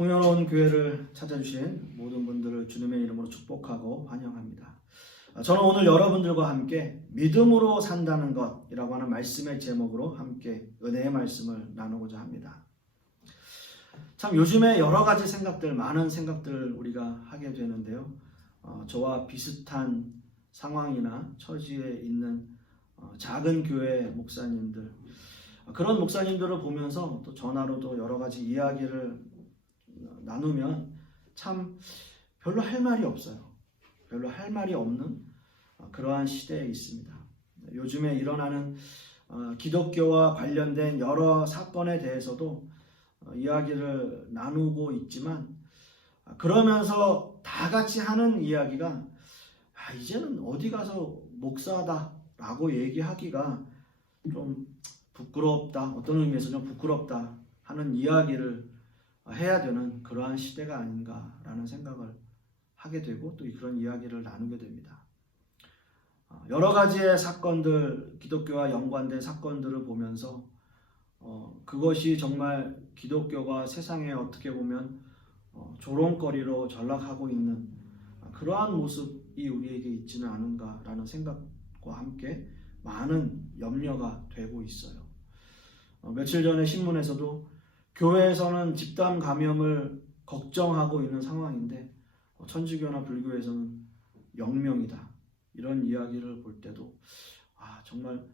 풍요로운 교회를 찾아주신 모든 분들을 주님의 이름으로 축복하고 환영합니다. 저는 오늘 여러분들과 함께 믿음으로 산다는 것이라고 하는 말씀의 제목으로 함께 은혜의 말씀을 나누고자 합니다. 참 요즘에 여러 가지 생각들, 많은 생각들 우리가 하게 되는데요. 저와 비슷한 상황이나 처지에 있는 작은 교회 목사님들, 그런 목사님들을 보면서 또 전화로도 여러 가지 이야기를 나누면 참 별로 할 말이 없어요. 별로 할 말이 없는 그러한 시대에 있습니다. 요즘에 일어나는 기독교와 관련된 여러 사건에 대해서도 이야기를 나누고 있지만, 그러면서 다 같이 하는 이야기가 이제는 어디 가서 목사다라고 얘기하기가 좀 부끄럽다, 어떤 의미에서 좀 부끄럽다 하는 이야기를 해야 되는 그러한 시대가 아닌가라는 생각을 하게 되고 또 그런 이야기를 나누게 됩니다. 여러 가지의 사건들, 기독교와 연관된 사건들을 보면서 그것이 정말 기독교가 세상에 어떻게 보면 조롱거리로 전락하고 있는 그러한 모습이 우리에게 있지는 않은가라는 생각과 함께 많은 염려가 되고 있어요. 며칠 전에 신문에서도 교회에서는 집단 감염을 걱정하고 있는 상황인데 천주교나 불교에서는 0명이다. 이런 이야기를 볼 때도 정말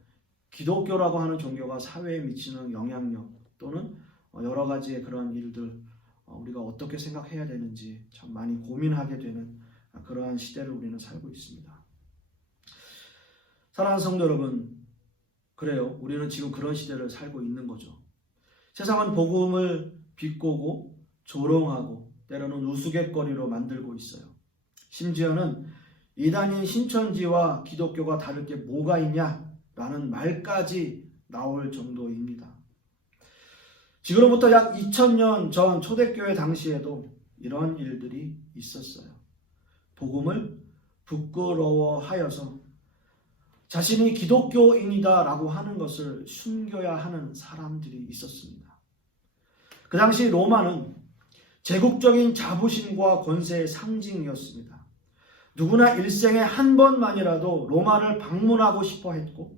기독교라고 하는 종교가 사회에 미치는 영향력 또는 여러 가지의 그런 일들 우리가 어떻게 생각해야 되는지 참 많이 고민하게 되는 그러한 시대를 우리는 살고 있습니다. 사랑하는 성도 여러분, 그래요. 우리는 지금 그런 시대를 살고 있는 거죠. 세상은 복음을 비꼬고 조롱하고 때로는 우스갯거리로 만들고 있어요. 심지어는 이단인 신천지와 기독교가 다를 게 뭐가 있냐라는 말까지 나올 정도입니다. 지금으로부터 약 2000년 전 초대교회 당시에도 이런 일들이 있었어요. 복음을 부끄러워하여서 자신이 기독교인이다라고 하는 것을 숨겨야 하는 사람들이 있었습니다. 그 당시 로마는 제국적인 자부심과 권세의 상징이었습니다. 누구나 일생에 한 번만이라도 로마를 방문하고 싶어 했고,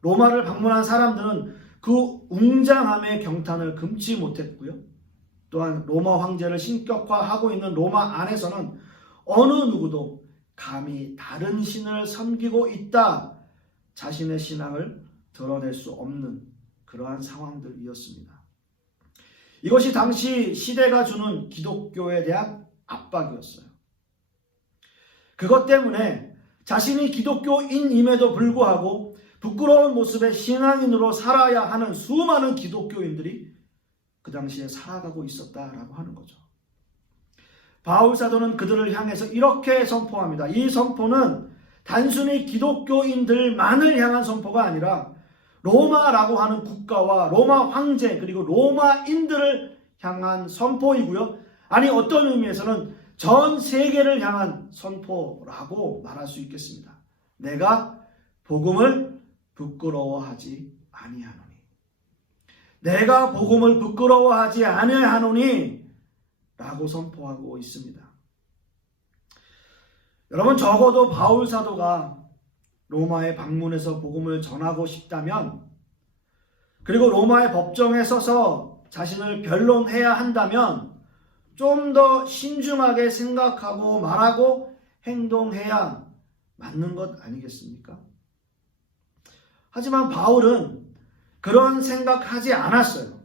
로마를 방문한 사람들은 그 웅장함의 경탄을 금치 못했고요. 또한 로마 황제를 신격화하고 있는 로마 안에서는 어느 누구도 감히 다른 신을 섬기고 있다, 자신의 신앙을 드러낼 수 없는 그러한 상황들이었습니다. 이것이 당시 시대가 주는 기독교에 대한 압박이었어요. 그것 때문에 자신이 기독교인임에도 불구하고 부끄러운 모습의 신앙인으로 살아야 하는 수많은 기독교인들이 그 당시에 살아가고 있었다라고 하는 거죠. 바울 사도는 그들을 향해서 이렇게 선포합니다. 이 선포는 단순히 기독교인들만을 향한 선포가 아니라 로마라고 하는 국가와 로마 황제 그리고 로마인들을 향한 선포이고요. 아니 어떤 의미에서는 전 세계를 향한 선포라고 말할 수 있겠습니다. 내가 복음을 부끄러워하지 아니하노니. 내가 복음을 부끄러워하지 아니하노니 라고 선포하고 있습니다. 여러분, 적어도 바울 사도가 로마에 방문해서 복음을 전하고 싶다면, 그리고 로마의 법정에 서서 자신을 변론해야 한다면 좀 더 신중하게 생각하고 말하고 행동해야 맞는 것 아니겠습니까? 하지만 바울은 그런 생각하지 않았어요.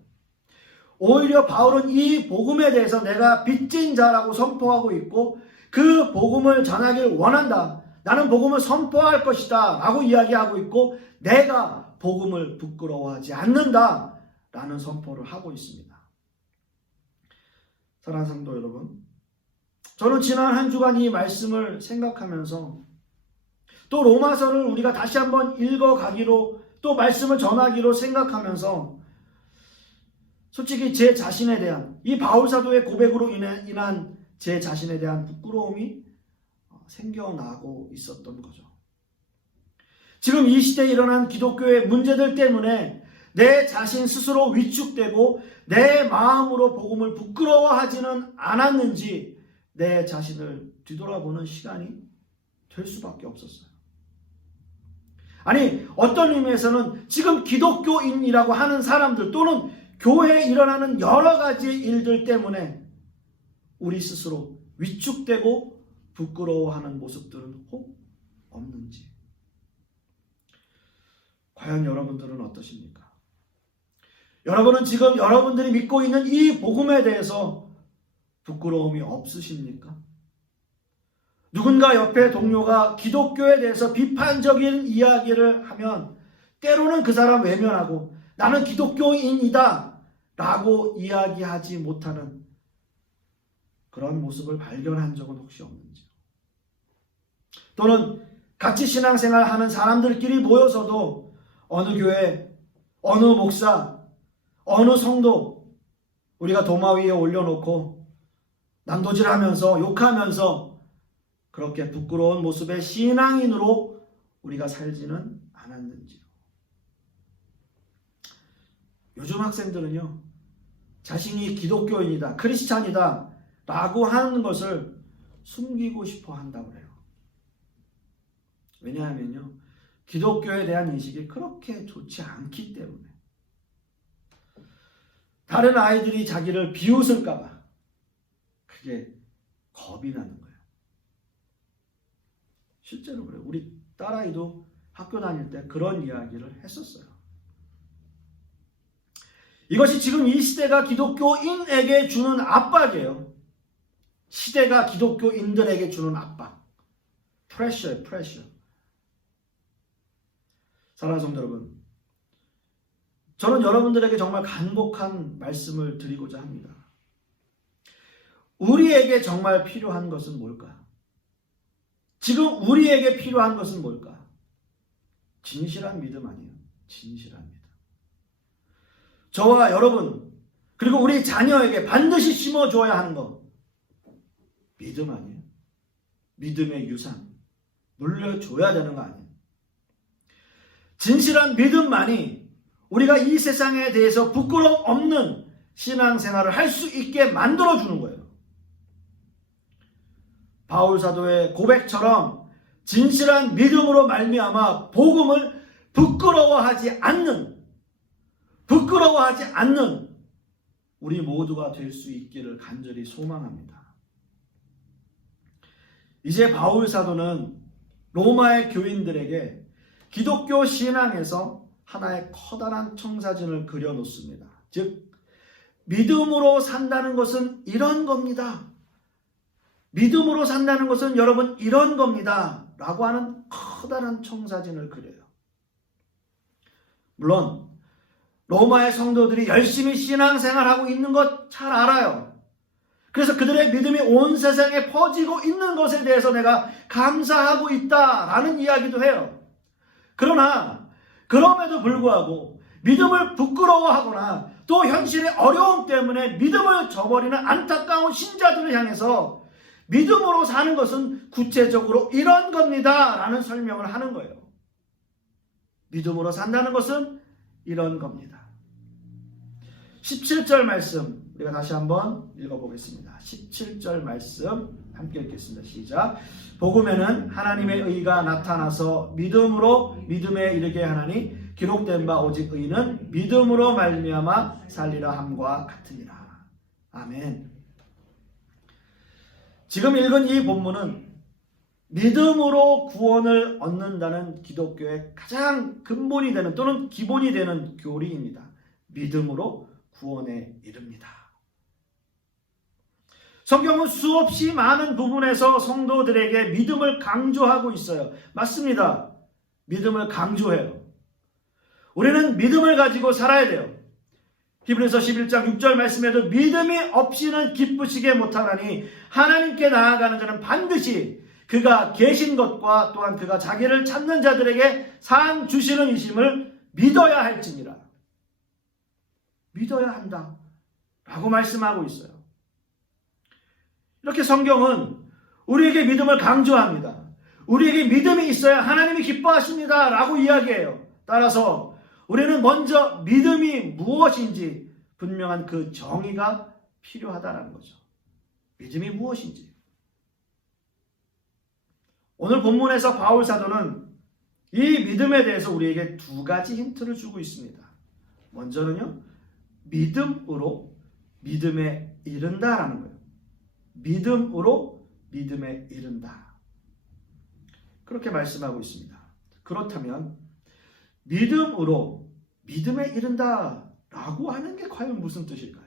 오히려 바울은 이 복음에 대해서 내가 빚진 자라고 선포하고 있고 그 복음을 전하길 원한다. 나는 복음을 선포할 것이다 라고 이야기하고 있고 내가 복음을 부끄러워하지 않는다 라는 선포를 하고 있습니다. 사랑하는 성도 여러분, 저는 지난 한 주간 이 말씀을 생각하면서 또 로마서를 우리가 다시 한번 읽어가기로 또 말씀을 전하기로 생각하면서 솔직히 제 자신에 대한 이 바울사도의 고백으로 인한 제 자신에 대한 부끄러움이 생겨나고 있었던 거죠. 지금 이 시대에 일어난 기독교의 문제들 때문에 내 자신 스스로 위축되고 내 마음으로 복음을 부끄러워하지는 않았는지 내 자신을 뒤돌아보는 시간이 될 수밖에 없었어요. 아니, 어떤 의미에서는 지금 기독교인이라고 하는 사람들 또는 교회에 일어나는 여러 가지 일들 때문에 우리 스스로 위축되고 부끄러워하는 모습들은 혹 없는지. 과연 여러분들은 어떠십니까? 여러분은 지금 여러분들이 믿고 있는 이 복음에 대해서 부끄러움이 없으십니까? 누군가 옆에 동료가 기독교에 대해서 비판적인 이야기를 하면 때로는 그 사람 외면하고 나는 기독교인이다 라고 이야기하지 못하는 그런 모습을 발견한 적은 혹시 없는지. 또는 같이 신앙생활 하는 사람들끼리 모여서도 어느 교회, 어느 목사, 어느 성도 우리가 도마 위에 올려놓고 난도질하면서 욕하면서 그렇게 부끄러운 모습의 신앙인으로 우리가 살지는 않았는지요. 요즘 학생들은요, 자신이 기독교인이다, 크리스찬이다 라고 하는 것을 숨기고 싶어 한다고 해요. 왜냐하면요, 기독교에 대한 인식이 그렇게 좋지 않기 때문에. 다른 아이들이 자기를 비웃을까봐 그게 겁이 나는 거예요. 실제로 그래요. 우리 딸아이도 학교 다닐 때 그런 이야기를 했었어요. 이것이 지금 이 시대가 기독교인에게 주는 압박이에요. 시대가 기독교인들에게 주는 압박. 프레셔. 사랑하는 성도 여러분, 저는 여러분들에게 정말 간곡한 말씀을 드리고자 합니다. 우리에게 정말 필요한 것은 뭘까? 지금 우리에게 필요한 것은 뭘까? 진실한 믿음 아니에요. 진실한 믿음. 저와 여러분 그리고 우리 자녀에게 반드시 심어줘야 하는 것, 믿음 아니에요. 믿음의 유산 물려줘야 되는 거 아니에요. 진실한 믿음만이 우리가 이 세상에 대해서 부끄러움 없는 신앙생활을 할 수 있게 만들어주는 거예요. 바울 사도의 고백처럼 진실한 믿음으로 말미암아 복음을 부끄러워하지 않는 우리 모두가 될 수 있기를 간절히 소망합니다. 이제 바울 사도는 로마의 교인들에게 기독교 신앙에서 하나의 커다란 청사진을 그려놓습니다. 즉 믿음으로 산다는 것은 이런 겁니다. 믿음으로 산다는 것은 여러분 이런 겁니다. 라고 하는 커다란 청사진을 그려요. 물론 로마의 성도들이 열심히 신앙생활하고 있는 것 잘 알아요. 그래서 그들의 믿음이 온 세상에 퍼지고 있는 것에 대해서 내가 감사하고 있다라는 이야기도 해요. 그러나 그럼에도 불구하고 믿음을 부끄러워하거나 또 현실의 어려움 때문에 믿음을 저버리는 안타까운 신자들을 향해서 믿음으로 사는 것은 구체적으로 이런 겁니다 라는 설명을 하는 거예요. 믿음으로 산다는 것은 이런 겁니다. 17절 말씀 우리가 다시 한번 읽어보겠습니다. 17절 말씀 함께 읽겠습니다. 시작. 복음에는 하나님의 의가 나타나서 믿음으로 믿음에 이르게 하나니 기록된 바 오직 의는 믿음으로 말미암아 살리라 함과 같으니라. 아멘. 지금 읽은 이 본문은 믿음으로 구원을 얻는다는 기독교의 가장 근본이 되는 또는 기본이 되는 교리입니다. 믿음으로 구원에 이릅니다. 성경은 수없이 많은 부분에서 성도들에게 믿음을 강조하고 있어요. 맞습니다. 믿음을 강조해요. 우리는 믿음을 가지고 살아야 돼요. 히브리서 11장 6절 말씀에도 믿음이 없이는 기쁘시게 못하나니 하나님께 나아가는 자는 반드시 그가 계신 것과 또한 그가 자기를 찾는 자들에게 상 주시는 이심을 믿어야 할지니라. 믿어야 한다 라고 말씀하고 있어요. 이렇게 성경은 우리에게 믿음을 강조합니다. 우리에게 믿음이 있어야 하나님이 기뻐하십니다 라고 이야기해요. 따라서 우리는 먼저 믿음이 무엇인지 분명한 그 정의가 필요하다는 거죠. 믿음이 무엇인지. 오늘 본문에서 바울 사도는 이 믿음에 대해서 우리에게 두 가지 힌트를 주고 있습니다. 먼저는요, 믿음으로 믿음에 이른다라는 거예요. 믿음으로 믿음에 이른다. 그렇게 말씀하고 있습니다. 그렇다면 믿음으로 믿음에 이른다라고 하는 게 과연 무슨 뜻일까요?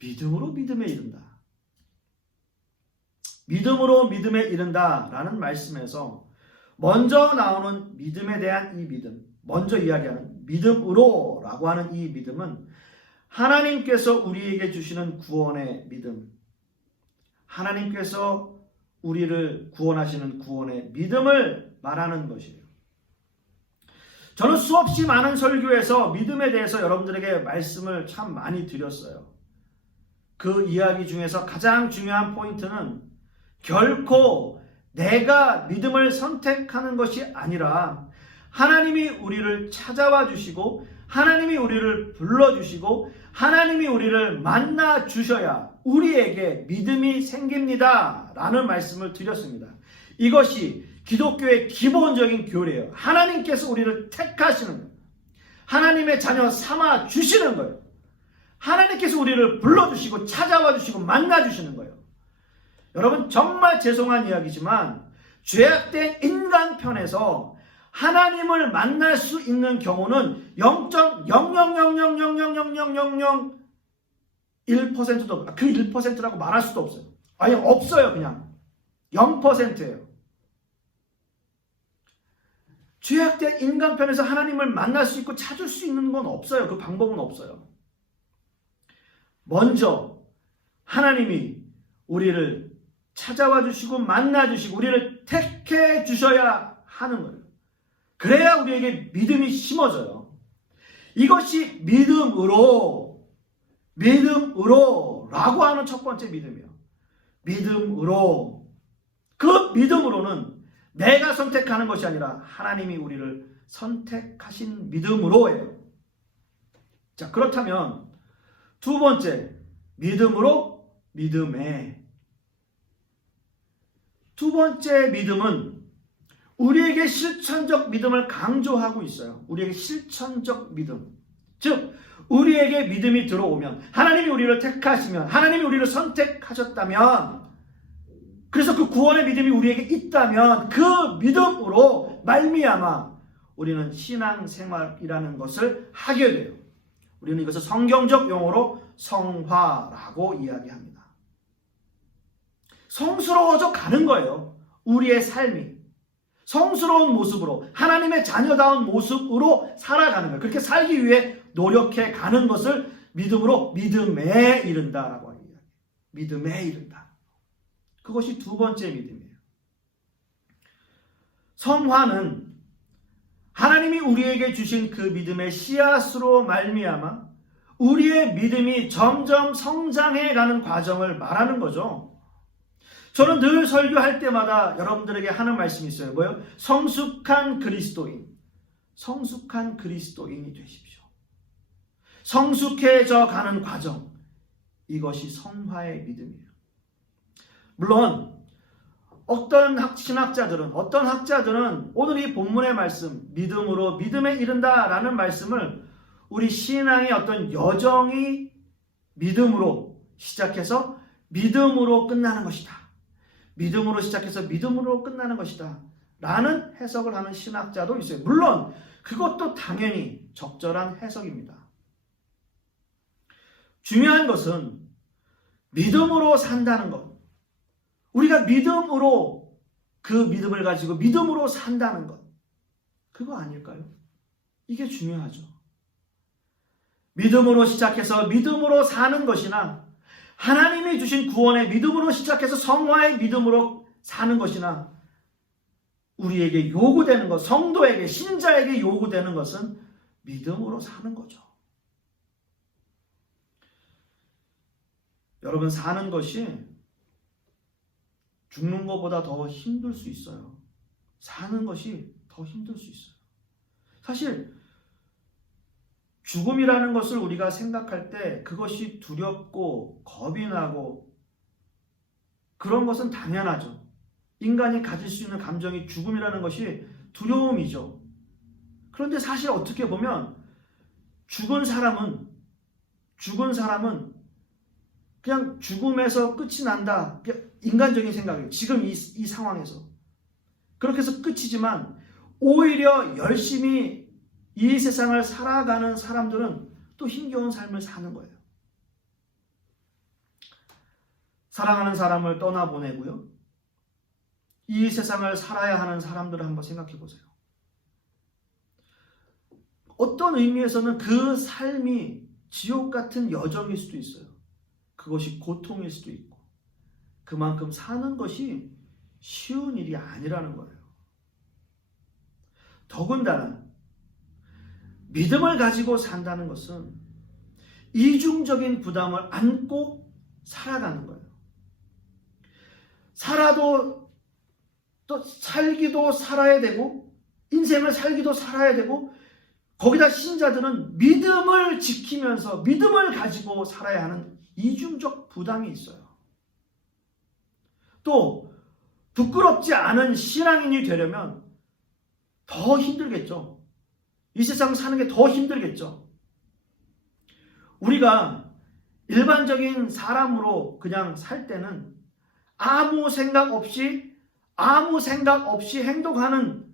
믿음으로 믿음에 이른다. 믿음으로 믿음에 이른다라는 말씀에서 먼저 나오는 믿음에 대한 이 믿음, 먼저 이야기하는 믿음으로라고 하는 이 믿음은 하나님께서 우리에게 주시는 구원의 믿음, 하나님께서 우리를 구원하시는 구원의 믿음을 말하는 것이에요. 저는 수없이 많은 설교에서 믿음에 대해서 여러분들에게 말씀을 참 많이 드렸어요. 그 이야기 중에서 가장 중요한 포인트는 결코 내가 믿음을 선택하는 것이 아니라 하나님이 우리를 찾아와 주시고 하나님이 우리를 불러주시고 하나님이 우리를 만나 주셔야 우리에게 믿음이 생깁니다 라는 말씀을 드렸습니다. 이것이 기독교의 기본적인 교리예요. 하나님께서 우리를 택하시는 거예요. 하나님의 자녀 삼아 주시는 거예요. 하나님께서 우리를 불러주시고 찾아와 주시고 만나 주시는 거예요. 여러분, 정말 죄송한 이야기지만 죄악된 인간 편에서 하나님을 만날 수 있는 경우는 0.00000000001%도 없어요. 그 1%라고 말할 수도 없어요. 아예 없어요. 그냥 0%예요. 죄악된 인간 편에서 하나님을 만날 수 있고 찾을 수 있는 건 없어요. 그 방법은 없어요. 먼저 하나님이 우리를 찾아와 주시고 만나 주시고 우리를 택해 주셔야 하는 거예요. 그래야 우리에게 믿음이 심어져요. 이것이 믿음으로 라고 하는 첫 번째 믿음이에요. 믿음으로. 그 믿음으로는 내가 선택하는 것이 아니라 하나님이 우리를 선택하신 믿음으로예요. 자, 그렇다면 두 번째, 믿음으로 믿음에. 두 번째 믿음은 우리에게 실천적 믿음을 강조하고 있어요. 우리에게 실천적 믿음. 즉, 우리에게 믿음이 들어오면, 하나님이 우리를 택하시면, 하나님이 우리를 선택하셨다면, 그래서 그 구원의 믿음이 우리에게 있다면 그 믿음으로 말미암아 우리는 신앙생활이라는 것을 하게 돼요. 우리는 이것을 성경적 용어로 성화라고 이야기합니다. 성스러워져 가는 거예요. 우리의 삶이. 성스러운 모습으로 하나님의 자녀다운 모습으로 살아가는 거예요. 그렇게 살기 위해 노력해 가는 것을 믿음으로 믿음에 이른다라고 합니다. 믿음에 이른다. 그것이 두 번째 믿음이에요. 성화는 하나님이 우리에게 주신 그 믿음의 씨앗으로 말미암아 우리의 믿음이 점점 성장해 가는 과정을 말하는 거죠. 저는 늘 설교할 때마다 여러분들에게 하는 말씀이 있어요. 뭐요? 성숙한 그리스도인. 성숙한 그리스도인이 되십시오. 성숙해져 가는 과정. 이것이 성화의 믿음이에요. 물론 어떤 학자들은 오늘 이 본문의 말씀, 믿음으로 믿음에 이른다라는 말씀을 우리 신앙의 어떤 여정이 믿음으로 시작해서 믿음으로 끝나는 것이다. 믿음으로 시작해서 믿음으로 끝나는 것이다. 라는 해석을 하는 신학자도 있어요. 물론 그것도 당연히 적절한 해석입니다. 중요한 것은 믿음으로 산다는 것. 우리가 믿음으로 그 믿음을 가지고 믿음으로 산다는 것. 그거 아닐까요? 이게 중요하죠. 믿음으로 시작해서 믿음으로 사는 것이나 하나님이 주신 구원의 믿음으로 시작해서 성화의 믿음으로 사는 것이나 우리에게 요구되는 것, 성도에게, 신자에게 요구되는 것은 믿음으로 사는 거죠. 여러분, 사는 것이 죽는 것보다 더 힘들 수 있어요. 사는 것이 더 힘들 수 있어요. 사실 죽음이라는 것을 우리가 생각할 때 그것이 두렵고 겁이 나고 그런 것은 당연하죠. 인간이 가질 수 있는 감정이 죽음이라는 것이 두려움이죠. 그런데 사실 어떻게 보면 죽은 사람은 그냥 죽음에서 끝이 난다. 인간적인 생각이에요. 지금 이 상황에서. 그렇게 해서 끝이지만 오히려 열심히 이 세상을 살아가는 사람들은 또 힘겨운 삶을 사는 거예요. 사랑하는 사람을 떠나보내고요. 이 세상을 살아야 하는 사람들을 한번 생각해 보세요. 어떤 의미에서는 그 삶이 지옥 같은 여정일 수도 있어요. 그것이 고통일 수도 있고 그만큼 사는 것이 쉬운 일이 아니라는 거예요. 더군다나 믿음을 가지고 산다는 것은 이중적인 부담을 안고 살아가는 거예요. 살아도 또 살기도 살아야 되고 인생을 살기도 살아야 되고 거기다 신자들은 믿음을 지키면서 믿음을 가지고 살아야 하는 이중적 부담이 있어요. 또 부끄럽지 않은 신앙인이 되려면 더 힘들겠죠. 이 세상 사는 게 더 힘들겠죠. 우리가 일반적인 사람으로 그냥 살 때는 아무 생각 없이 행동하는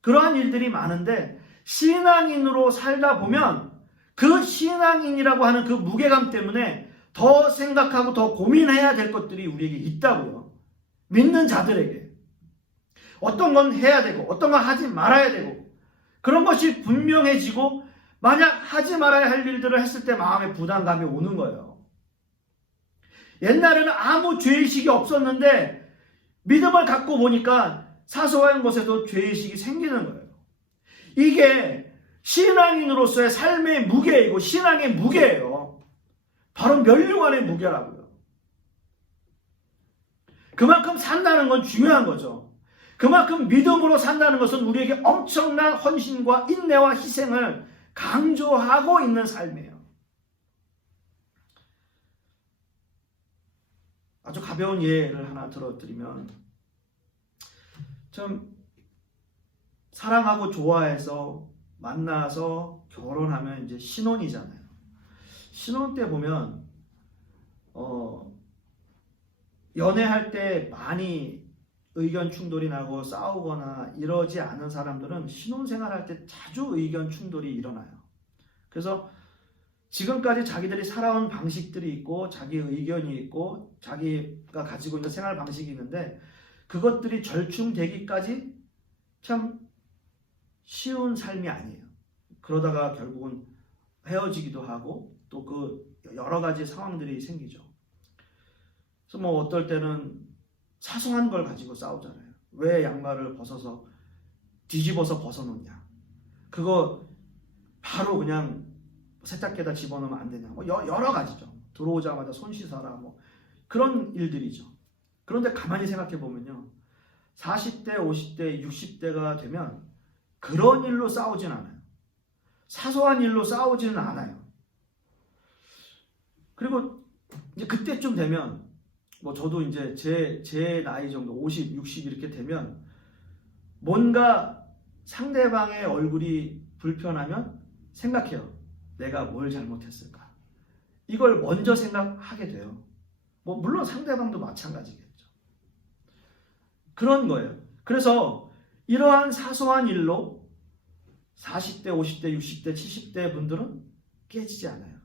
그러한 일들이 많은데 신앙인으로 살다 보면 그 신앙인이라고 하는 그 무게감 때문에 더 생각하고 더 고민해야 될 것들이 우리에게 있다고요. 믿는 자들에게. 어떤 건 해야 되고 어떤 건 하지 말아야 되고 그런 것이 분명해지고 만약 하지 말아야 할 일들을 했을 때 마음에 부담감이 오는 거예요. 옛날에는 아무 죄의식이 없었는데 믿음을 갖고 보니까 사소한 것에도 죄의식이 생기는 거예요. 이게 신앙인으로서의 삶의 무게이고 신앙의 무게예요. 바로 멸류관의 무게라고요. 그만큼 산다는 건 중요한 거죠. 그만큼 믿음으로 산다는 것은 우리에게 엄청난 헌신과 인내와 희생을 강조하고 있는 삶이에요. 아주 가벼운 예를 하나 들어드리면 참 사랑하고 좋아해서 만나서 결혼하면 이제 신혼이잖아요. 신혼 때 보면 연애할 때 많이 의견 충돌이 나고 싸우거나 이러지 않은 사람들은 신혼생활 할 때 자주 의견 충돌이 일어나요. 그래서 지금까지 자기들이 살아온 방식들이 있고 자기 의견이 있고 자기가 가지고 있는 생활 방식이 있는데 그것들이 절충되기까지 참 쉬운 삶이 아니에요. 그러다가 결국은 헤어지기도 하고 또 그 여러 가지 상황들이 생기죠. 그래서 뭐 어떨 때는 사소한 걸 가지고 싸우잖아요. 왜 양말을 뒤집어서 벗어놓냐. 그거 바로 그냥 세탁기에다 집어넣으면 안 되냐. 뭐 여러 가지죠. 들어오자마자 손 씻어라. 뭐 그런 일들이죠. 그런데 가만히 생각해 보면요. 40대, 50대, 60대가 되면 그런 일로 싸우진 않아요. 사소한 일로 싸우지는 않아요. 그리고 이제 그때쯤 되면 뭐 저도 이제 제 나이 정도 50, 60 이렇게 되면 뭔가 상대방의 얼굴이 불편하면 생각해요. 내가 뭘 잘못했을까? 이걸 먼저 생각하게 돼요. 뭐 물론 상대방도 마찬가지겠죠. 그런 거예요. 그래서 이러한 사소한 일로 40대, 50대, 60대, 70대 분들은 깨지지 않아요.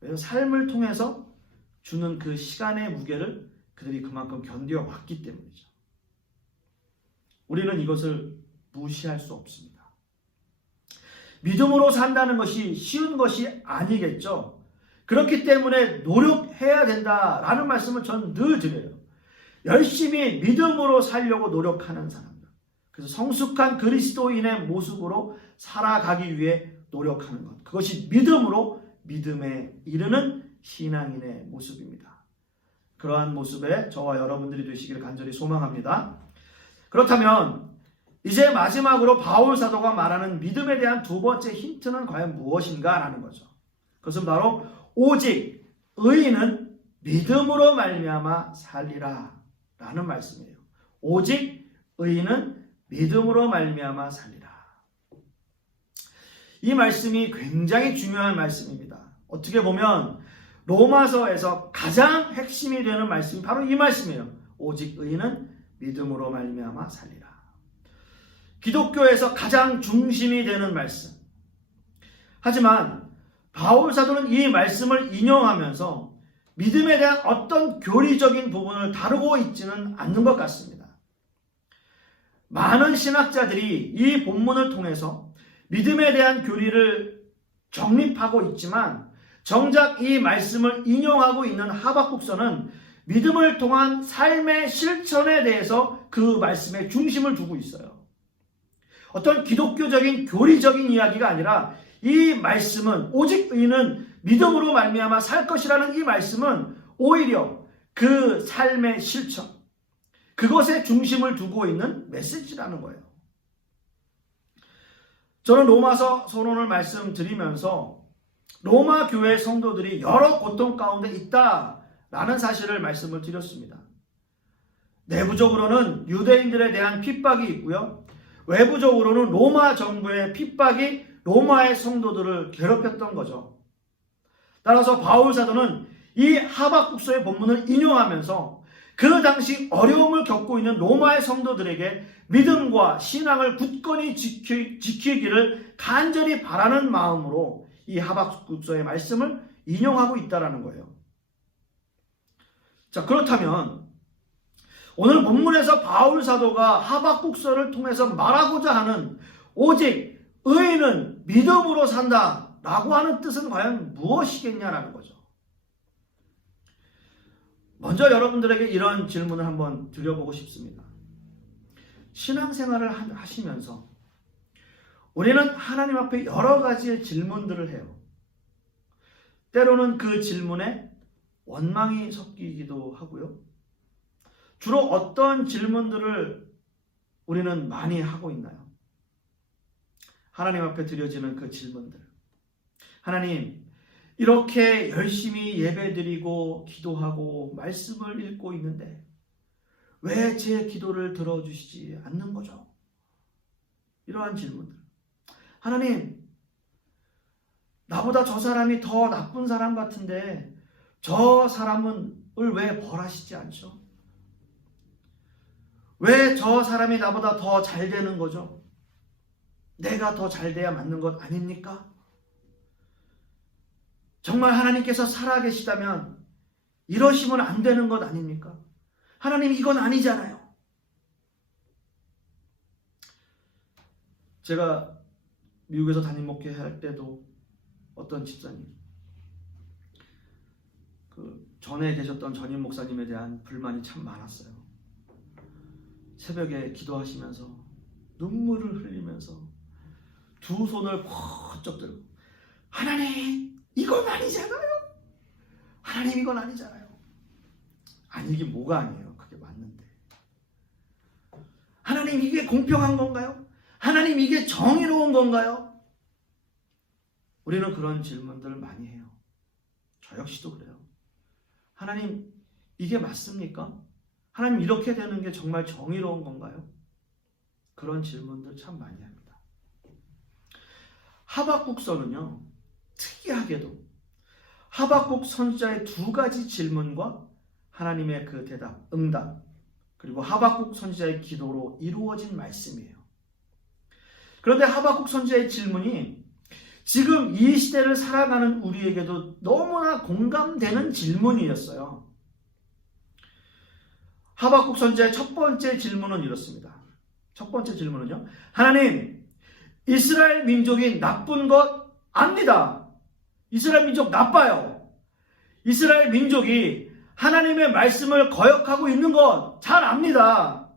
왜냐하면 삶을 통해서 주는 그 시간의 무게를 그들이 그만큼 견뎌왔기 때문이죠. 우리는 이것을 무시할 수 없습니다. 믿음으로 산다는 것이 쉬운 것이 아니겠죠. 그렇기 때문에 노력해야 된다라는 말씀을 저는 늘 드려요. 열심히 믿음으로 살려고 노력하는 사람들. 그래서 성숙한 그리스도인의 모습으로 살아가기 위해 노력하는 것. 그것이 믿음에 이르는 신앙인의 모습입니다. 그러한 모습에 저와 여러분들이 되시기를 간절히 소망합니다. 그렇다면 이제 마지막으로 바울 사도가 말하는 믿음에 대한 두 번째 힌트는 과연 무엇인가 라는 거죠. 그것은 바로 오직 의인은 믿음으로 말미암아 살리라 라는 말씀이에요. 오직 의인은 믿음으로 말미암아 살리라. 이 말씀이 굉장히 중요한 말씀입니다. 어떻게 보면 로마서에서 가장 핵심이 되는 말씀이 바로 이 말씀이에요. 오직 의인은 믿음으로 말미암아 살리라. 기독교에서 가장 중심이 되는 말씀. 하지만 바울 사도는 이 말씀을 인용하면서 믿음에 대한 어떤 교리적인 부분을 다루고 있지는 않는 것 같습니다. 많은 신학자들이 이 본문을 통해서 믿음에 대한 교리를 정립하고 있지만 정작 이 말씀을 인용하고 있는 하박국서는 믿음을 통한 삶의 실천에 대해서 그 말씀에 중심을 두고 있어요. 어떤 기독교적인 교리적인 이야기가 아니라 이 말씀은 오직 의인은 믿음으로 말미암아 살 것이라는 이 말씀은 오히려 그 삶의 실천, 그것에 중심을 두고 있는 메시지라는 거예요. 저는 로마서 서론을 말씀드리면서 로마 교회 성도들이 여러 고통 가운데 있다라는 사실을 말씀을 드렸습니다. 내부적으로는 유대인들에 대한 핍박이 있고요. 외부적으로는 로마 정부의 핍박이 로마의 성도들을 괴롭혔던 거죠. 따라서 바울 사도는 이 하박국서의 본문을 인용하면서 그 당시 어려움을 겪고 있는 로마의 성도들에게 믿음과 신앙을 굳건히 지키기를 간절히 바라는 마음으로 이 하박국서의 말씀을 인용하고 있다는 거예요. 자, 그렇다면 오늘 본문에서 바울 사도가 하박국서를 통해서 말하고자 하는 오직 의인은 믿음으로 산다라고 하는 뜻은 과연 무엇이겠냐라는 거죠. 먼저 여러분들에게 이런 질문을 한번 드려보고 싶습니다. 신앙생활을 하시면서 우리는 하나님 앞에 여러 가지의 질문들을 해요. 때로는 그 질문에 원망이 섞이기도 하고요. 주로 어떤 질문들을 우리는 많이 하고 있나요? 하나님 앞에 드려지는 그 질문들. 하나님, 이렇게 열심히 예배드리고 기도하고 말씀을 읽고 있는데 왜 제 기도를 들어주시지 않는 거죠? 이러한 질문들. 하나님, 나보다 저 사람이 더 나쁜 사람 같은데 저 사람을 왜 벌하시지 않죠? 왜 저 사람이 나보다 더 잘 되는 거죠? 내가 더 잘 돼야 맞는 것 아닙니까? 정말 하나님께서 살아계시다면 이러시면 안 되는 것 아닙니까? 하나님, 이건 아니잖아요. 제가 미국에서 담임 목회할 때도 어떤 집사님, 그 전에 계셨던 전임 목사님에 대한 불만이 참 많았어요. 새벽에 기도하시면서 눈물을 흘리면서 두 손을 번쩍 들고, 하나님, 이건 아니잖아요. 하나님, 이건 아니잖아요. 아니긴 뭐가 아니에요. 그게 맞는데. 하나님, 이게 공평한 건가요? 하나님, 이게 정의로운 건가요? 우리는 그런 질문들을 많이 해요. 저 역시도 그래요. 하나님, 이게 맞습니까? 하나님, 이렇게 되는 게 정말 정의로운 건가요? 그런 질문들 참 많이 합니다. 하박국서는요, 특이하게도 하박국 선지자의 두 가지 질문과 하나님의 그 대답, 응답, 그리고 하박국 선지자의 기도로 이루어진 말씀이에요. 그런데 하박국 선지자의 질문이 지금 이 시대를 살아가는 우리에게도 너무나 공감되는 질문이었어요. 하박국 선지자의 첫 번째 질문은 이렇습니다. 첫 번째 질문은요, 하나님, 이스라엘 민족이 나쁜 것 압니다. 이스라엘 민족 나빠요. 이스라엘 민족이 하나님의 말씀을 거역하고 있는 것 잘 압니다.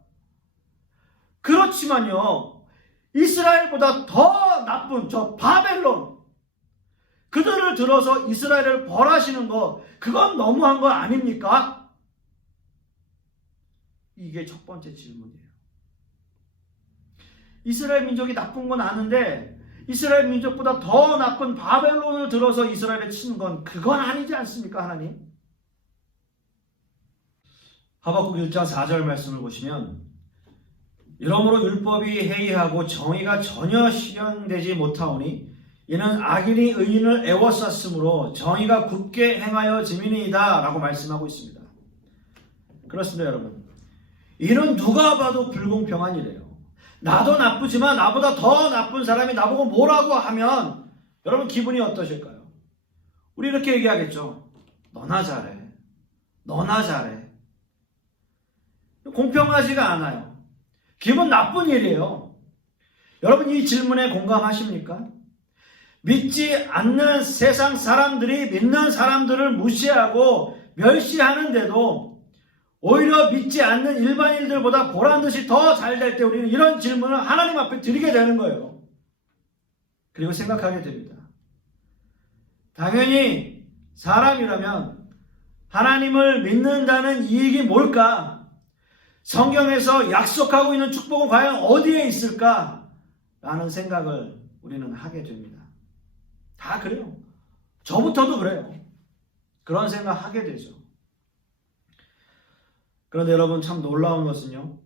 그렇지만요, 이스라엘보다 더 나쁜 저 바벨론, 그들을 들어서 이스라엘을 벌하시는 것, 그건 너무한 거 아닙니까? 이게 첫 번째 질문이에요. 이스라엘 민족이 나쁜 건 아는데 이스라엘 민족보다 더 나쁜 바벨론을 들어서 이스라엘을 치는 건 그건 아니지 않습니까, 하나님? 하박국 1장 4절 말씀을 보시면 이러므로 율법이 해이하고 정의가 전혀 실현되지 못하오니 이는 악인이 의인을 애워쌌으므로 정의가 굳게 행하여 지민이다 라고 말씀하고 있습니다. 그렇습니다, 여러분. 이는 누가 봐도 불공평한 일이에요. 나도 나쁘지만 나보다 더 나쁜 사람이 나보고 뭐라고 하면 여러분 기분이 어떠실까요? 우리 이렇게 얘기하겠죠. 너나 잘해. 너나 잘해. 공평하지가 않아요. 기분 나쁜 일이에요. 여러분 이 질문에 공감하십니까? 믿지 않는 세상 사람들이 믿는 사람들을 무시하고 멸시하는데도 오히려 믿지 않는 일반인들보다 보란듯이 더 잘 될 때 우리는 이런 질문을 하나님 앞에 드리게 되는 거예요. 그리고 생각하게 됩니다. 당연히 사람이라면 하나님을 믿는다는 이익이 뭘까? 성경에서 약속하고 있는 축복은 과연 어디에 있을까? 라는 생각을 우리는 하게 됩니다. 다 그래요. 저부터도 그래요. 그런 생각 하게 되죠. 그런데 여러분 참 놀라운 것은요.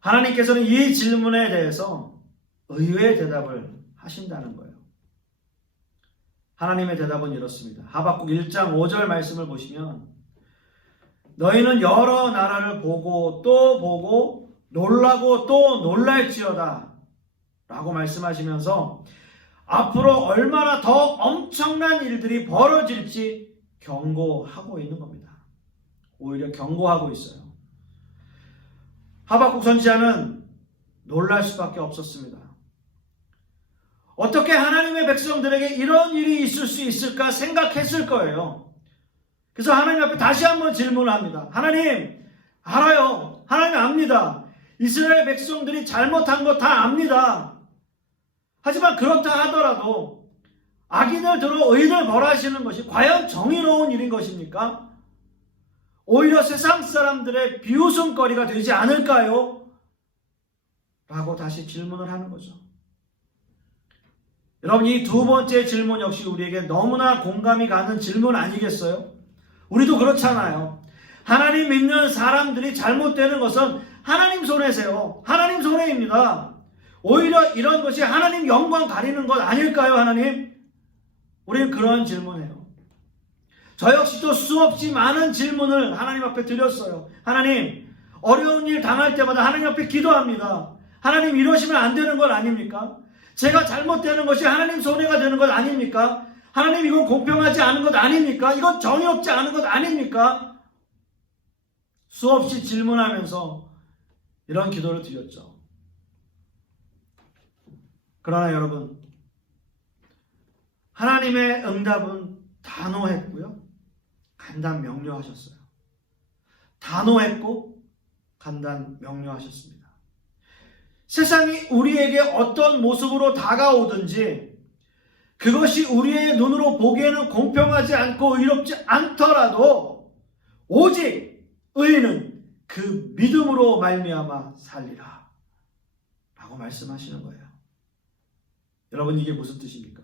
하나님께서는 이 질문에 대해서 의외의 대답을 하신다는 거예요. 하나님의 대답은 이렇습니다. 하박국 1장 5절 말씀을 보시면 너희는 여러 나라를 보고 또 보고 놀라고 또 놀랄지어다 라고 말씀하시면서 앞으로 얼마나 더 엄청난 일들이 벌어질지 경고하고 있는 겁니다. 오히려 경고하고 있어요. 하박국 선지자는 놀랄 수밖에 없었습니다. 어떻게 하나님의 백성들에게 이런 일이 있을 수 있을까 생각했을 거예요. 그래서 하나님 앞에 다시 한번 질문을 합니다. 하나님, 알아요. 하나님 압니다. 이스라엘 백성들이 잘못한 거 다 압니다. 하지만 그렇다 하더라도 악인을 들어 의인을 벌하시는 것이 과연 정의로운 일인 것입니까? 오히려 세상 사람들의 비웃음거리가 되지 않을까요? 라고 다시 질문을 하는 거죠. 여러분 이 두 번째 질문 역시 우리에게 너무나 공감이 가는 질문 아니겠어요? 우리도 그렇잖아요. 하나님 믿는 사람들이 잘못되는 것은 하나님 손에세요. 하나님 손해입니다. 오히려 이런 것이 하나님 영광 가리는 것 아닐까요, 하나님? 우리는 그런 질문해요. 저 역시도 수없이 많은 질문을 하나님 앞에 드렸어요. 하나님, 어려운 일 당할 때마다 하나님 앞에 기도합니다. 하나님 이러시면 안 되는 것 아닙니까? 제가 잘못되는 것이 하나님 손해가 되는 것 아닙니까? 하나님 이건 공평하지 않은 것 아닙니까? 이건 정의롭지 않은 것 아닙니까? 수없이 질문하면서 이런 기도를 드렸죠. 그러나 여러분, 하나님의 응답은 단호했고요. 간단 명료하셨어요. 단호했고 간단 명료하셨습니다. 세상이 우리에게 어떤 모습으로 다가오든지 그것이 우리의 눈으로 보기에는 공평하지 않고 의롭지 않더라도 오직 의인은 그 믿음으로 말미암아 살리라 라고 말씀하시는 거예요. 여러분 이게 무슨 뜻입니까?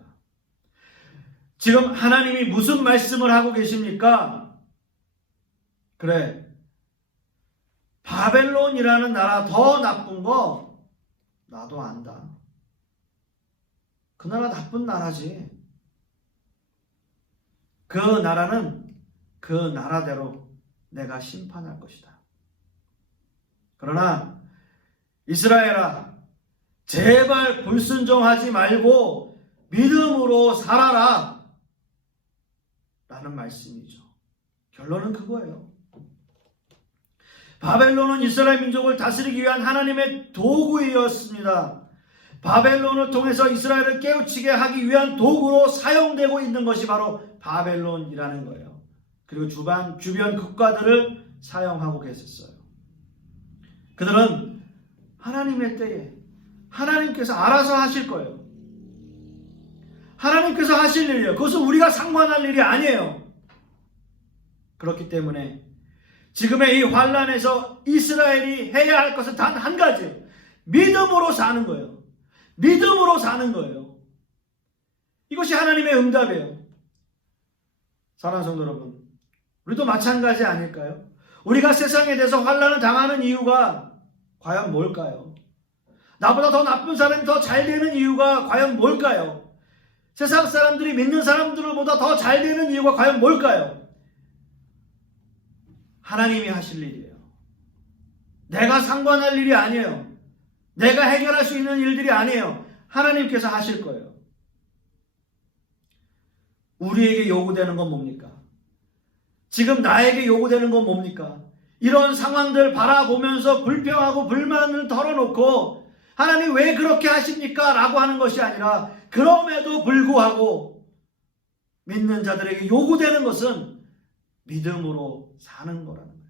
지금 하나님이 무슨 말씀을 하고 계십니까? 그래, 바벨론이라는 나라 더 나쁜 거 나도 안다. 그 나라 나쁜 나라지. 그 나라는 그 나라대로 내가 심판할 것이다. 그러나 이스라엘아, 제발 불순종하지 말고 믿음으로 살아라 라는 말씀이죠. 결론은 그거예요. 바벨론은 이스라엘 민족을 다스리기 위한 하나님의 도구이었습니다. 바벨론을 통해서 이스라엘을 깨우치게 하기 위한 도구로 사용되고 있는 것이 바로 바벨론이라는 거예요. 그리고 주변 국가들을 사용하고 계셨어요. 그들은 하나님의 때에 하나님께서 알아서 하실 거예요. 하나님께서 하실 일이에요. 그것은 우리가 상관할 일이 아니에요. 그렇기 때문에 지금의 이 환란에서 이스라엘이 해야 할 것은 단 한 가지, 믿음으로 사는 거예요. 믿음으로 사는 거예요. 이것이 하나님의 응답이에요. 사랑하는 성도 여러분, 우리도 마찬가지 아닐까요? 우리가 세상에 대해서 환난을 당하는 이유가 과연 뭘까요? 나보다 더 나쁜 사람이 더 잘 되는 이유가 과연 뭘까요? 세상 사람들이 믿는 사람들보다 더 잘 되는 이유가 과연 뭘까요? 하나님이 하실 일이에요. 내가 상관할 일이 아니에요. 내가 해결할 수 있는 일들이 아니에요. 하나님께서 하실 거예요. 우리에게 요구되는 건 뭡니까? 지금 나에게 요구되는 건 뭡니까? 이런 상황들 바라보면서 불평하고 불만을 털어놓고 하나님 왜 그렇게 하십니까? 라고 하는 것이 아니라 그럼에도 불구하고 믿는 자들에게 요구되는 것은 믿음으로 사는 거라는 거예요.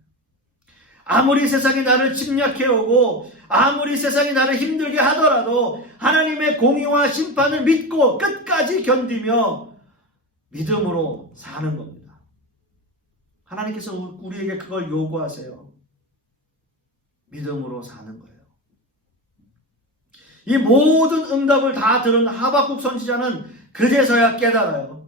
아무리 세상이 나를 침략해오고 아무리 세상이 나를 힘들게 하더라도 하나님의 공의와 심판을 믿고 끝까지 견디며 믿음으로 사는 겁니다. 하나님께서 우리에게 그걸 요구하세요. 믿음으로 사는 거예요. 이 모든 응답을 다 들은 하박국 선지자는 그제서야 깨달아요.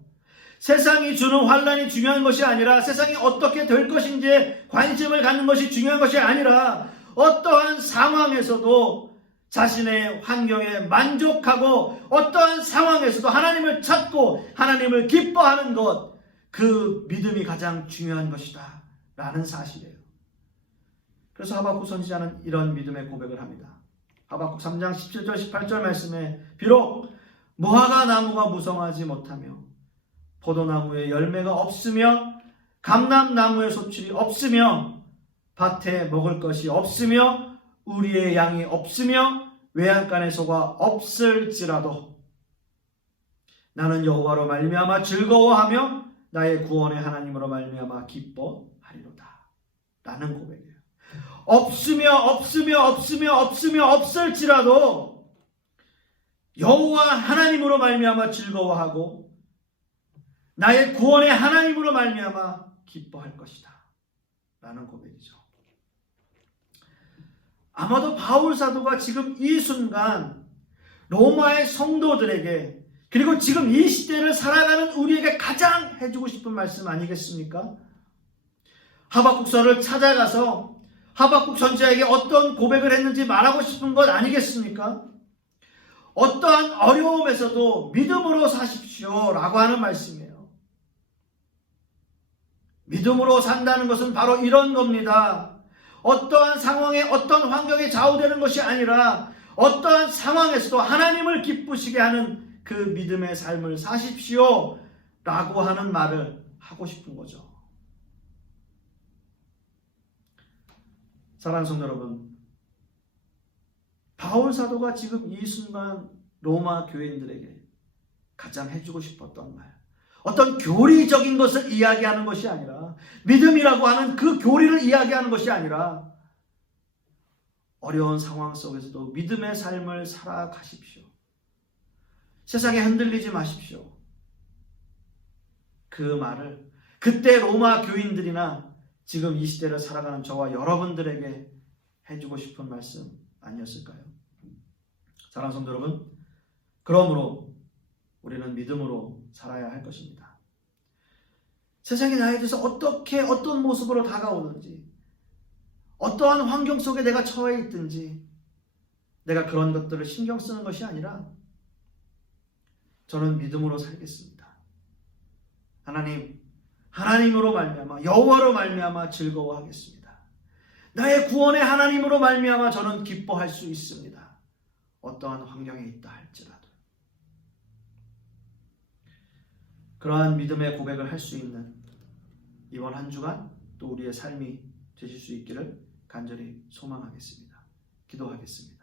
세상이 주는 환난이 중요한 것이 아니라 세상이 어떻게 될 것인지에 관심을 갖는 것이 중요한 것이 아니라 어떠한 상황에서도 자신의 환경에 만족하고 어떠한 상황에서도 하나님을 찾고 하나님을 기뻐하는 것, 그 믿음이 가장 중요한 것이다 라는 사실이에요. 그래서 하박국 선지자는 이런 믿음의 고백을 합니다. 하박국 3장 17절 18절 말씀에 비록 무화과 나무가 무성하지 못하며 포도나무에 열매가 없으며 감람나무에 소출이 없으며 밭에 먹을 것이 없으며 우리의 양이 없으며 외양간에 소가 없을지라도 나는 여호와로 말미암아 즐거워하며 나의 구원의 하나님으로 말미암아 기뻐하리로다 라는 고백이에요. 없으며 없을지라도 여호와 하나님으로 말미암아 즐거워하고 나의 구원의 하나님으로 말미암아 기뻐할 것이다 라는 고백이죠. 아마도 바울 사도가 지금 이 순간 로마의 성도들에게 그리고 지금 이 시대를 살아가는 우리에게 가장 해주고 싶은 말씀 아니겠습니까? 하박국서를 찾아가서 하박국 선지자에게 어떤 고백을 했는지 말하고 싶은 것 아니겠습니까? 어떠한 어려움에서도 믿음으로 사십시오 라고 하는 말씀이에요. 믿음으로 산다는 것은 바로 이런 겁니다. 어떠한 상황에 어떤 환경에 좌우되는 것이 아니라 어떠한 상황에서도 하나님을 기쁘시게 하는 그 믿음의 삶을 사십시오 라고 하는 말을 하고 싶은 거죠. 사랑하는 성도 여러분, 바울 사도가 지금 이 순간 로마 교인들에게 가장 해주고 싶었던 말, 어떤 교리적인 것을 이야기하는 것이 아니라 믿음이라고 하는 그 교리를 이야기하는 것이 아니라 어려운 상황 속에서도 믿음의 삶을 살아가십시오. 세상에 흔들리지 마십시오. 그 말을 그때 로마 교인들이나 지금 이 시대를 살아가는 저와 여러분들에게 해주고 싶은 말씀 아니었을까요? 사랑하는 성도 여러분, 그러므로 우리는 믿음으로 살아야 할 것입니다. 세상이 나에 대해서 어떤 모습으로 다가오는지, 어떠한 환경 속에 내가 처해 있든지 내가 그런 것들을 신경 쓰는 것이 아니라 저는 믿음으로 살겠습니다. 하나님으로 말미암아 여호와로 말미암아 즐거워하겠습니다. 나의 구원의 하나님으로 말미암아 저는 기뻐할 수 있습니다. 어떠한 환경에 있다 할지라도 그러한 믿음의 고백을 할 수 있는 이번 한 주간 또 우리의 삶이 되실 수 있기를 간절히 소망하겠습니다. 기도하겠습니다.